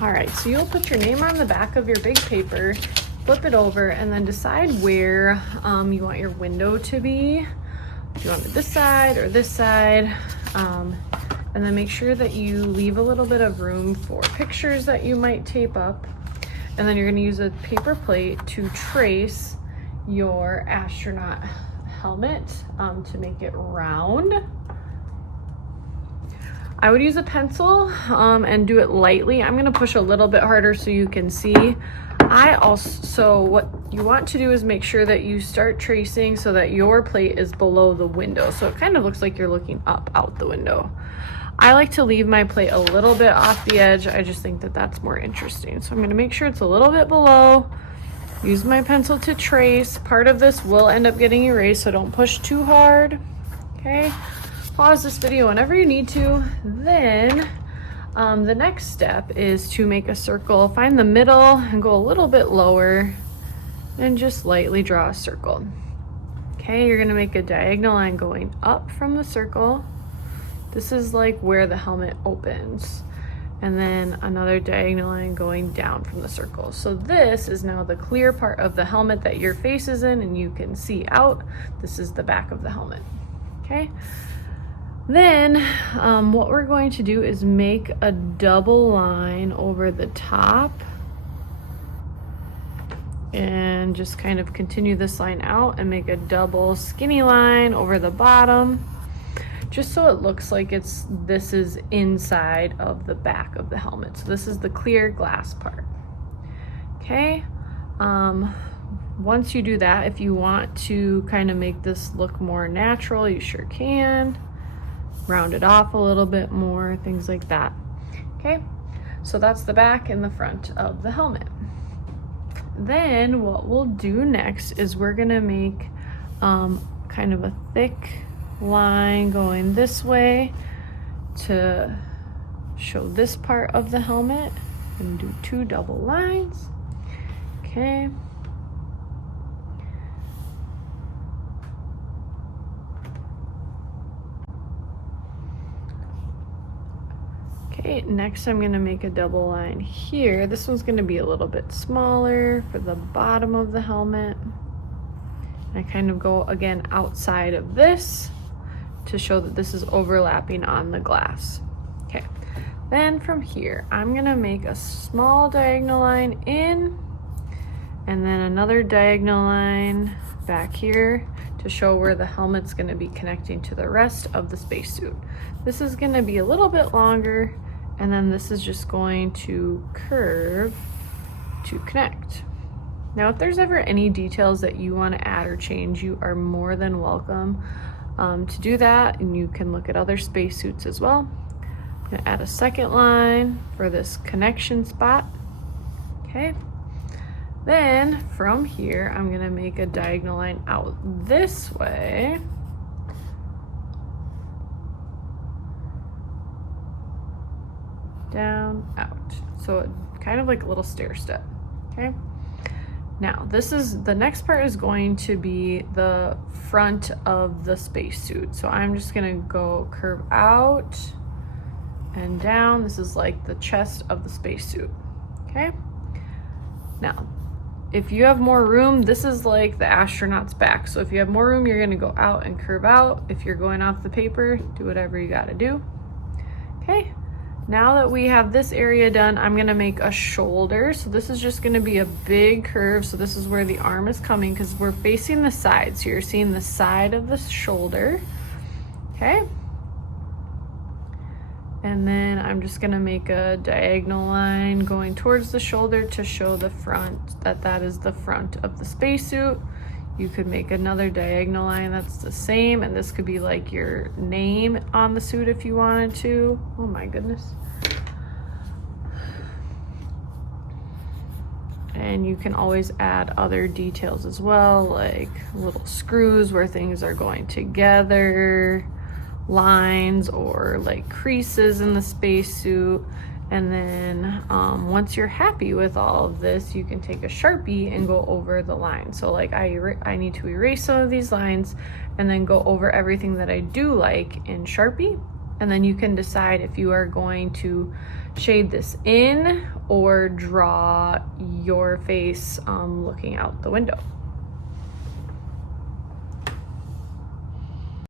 All right, so you'll put your name on the back of your big paper, flip it over, and then decide where you want your window to be. Do you want it this side or this side? And then make sure that you leave a little bit of room for pictures that you might tape up. And then you're gonna use a paper plate to trace your astronaut helmet to make it round. I would use a pencil and do it lightly. I'm gonna push a little bit harder so you can see. So what you want to do is make sure that you start tracing so that your plate is below the window. So it kind of looks like you're looking up out the window. I like to leave my plate a little bit off the edge. I just think that that's more interesting. So I'm gonna make sure it's a little bit below. Use my pencil to trace. Part of this will end up getting erased, so don't push too hard, okay? Pause this video whenever you need to. Then the next step is to make a circle. Find the middle and go a little bit lower and just lightly draw a circle. Okay, you're gonna make a diagonal line going up from the circle. This is like where the helmet opens. And then another diagonal line going down from the circle. So this is now the clear part of the helmet that your face is in and you can see out. This is the back of the helmet, okay? Then what we're going to do is make a double line over the top and just kind of continue this line out and make a double skinny line over the bottom, just so it looks like this is inside of the back of the helmet. So this is the clear glass part, okay? Once you do that, if you want to kind of make this look more natural, you sure can. Round it off a little bit more, things like that, okay? So that's the back and the front of the helmet. Then what we'll do next is we're gonna make kind of a thick line going this way to show this part of the helmet, and do 2 double lines, okay? Okay, next I'm gonna make a double line here. This one's gonna be a little bit smaller for the bottom of the helmet. I kind of go again outside of this to show that this is overlapping on the glass. Okay, then from here, I'm gonna make a small diagonal line in, and then another diagonal line back here to show where the helmet's gonna be connecting to the rest of the spacesuit. This is gonna be a little bit longer, and then this is just going to curve to connect. Now, if there's ever any details that you want to add or change, you are more than welcome to do that, and you can look at other spacesuits as well. I'm gonna add a second line for this connection spot, okay? Then from here, I'm gonna make a diagonal line out this way. Down, out. So kind of like a little stair step, okay? Now, the next part is going to be the front of the spacesuit. So I'm just gonna go curve out and down. This is like the chest of the spacesuit, okay? Now, if you have more room, this is like the astronaut's back. So if you have more room, you're gonna go out and curve out. If you're going off the paper, do whatever you gotta do, okay? Now that we have this area done, I'm gonna make a shoulder. So this is just gonna be a big curve. So this is where the arm is coming because we're facing the side. So you're seeing the side of the shoulder, okay? And then I'm just gonna make a diagonal line going towards the shoulder to show the front, that is the front of the spacesuit. You could make another diagonal line that's the same, and this could be like your name on the suit if you wanted to. Oh my goodness. And you can always add other details as well, like little screws where things are going together, lines or like creases in the spacesuit. And then once you're happy with all of this, you can take a Sharpie and go over the line. So like I need to erase some of these lines and then go over everything that I do like in Sharpie. And then you can decide if you are going to shade this in or draw your face looking out the window.